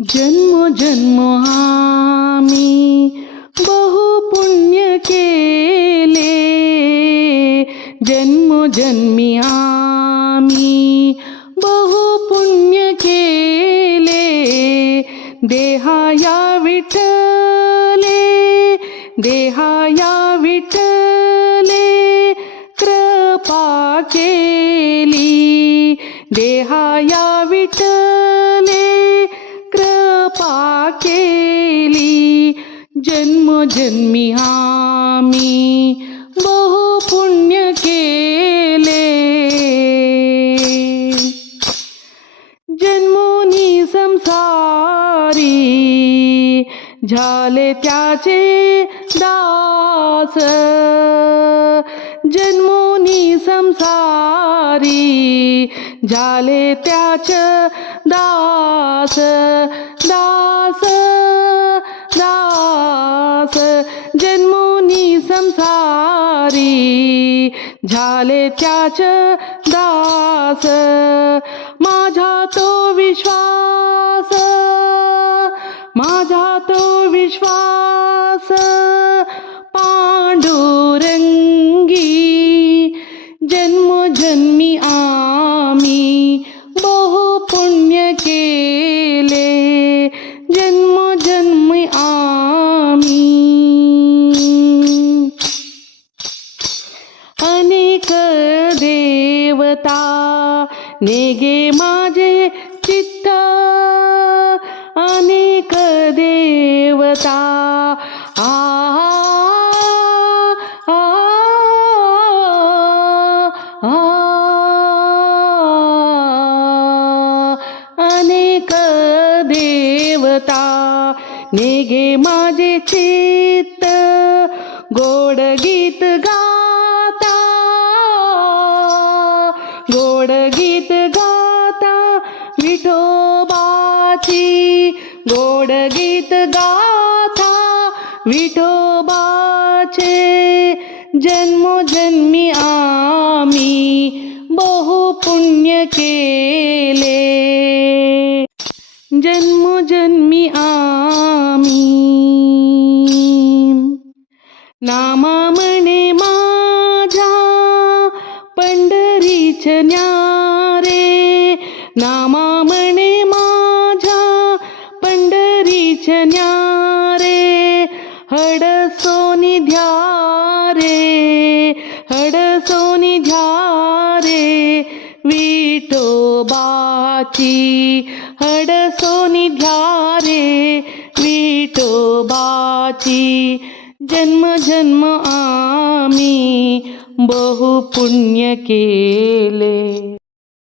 जन्म आम्ही बहु पुण्य केले, जन्मी आम्ही बहु पुण्य केले, देहाया विठ्ठले, देहाया विठ्ठले कृपा केली, देहाया विठ्ठले कृपा केली, जन्मी आम्ही बहु पुण्य केले. जन्मोनी संसारी झाले त्याचे दास, जन्मोनी संसारी झाले त्याचे दास, दास दास, जन्मोनी संसारी झाले त्याचे दास. माझा तो विश्वास, माझा तो विश्वास पांडुरंगी, जन्मी आम्ही बहु पुण्य केले, जन्मी आम्ही. अनेक देवता नेगे माझे चित्त, अनेक देवता आ, आ, आ, अनेक देवता नेगे माझे चित्त, गोड गीत गाता, गोड गीत गाता विठोबाची, गोड गीत गाथा विठोबाचे, जन्मी आम्ही बहु पुण्य केले, जन्मी आम्ही. नामा म्हणे माझ्या पंढरीचे न्यारे, नामा म्हणे माझ्या पंढरीचे न्यारे, हडसोनी ध्यारे, हडसोनी ध्यारे विठोबाची, हडसोनी ध्यारे विठोबाची, जन्म आम्ही बहु पुण्य केले.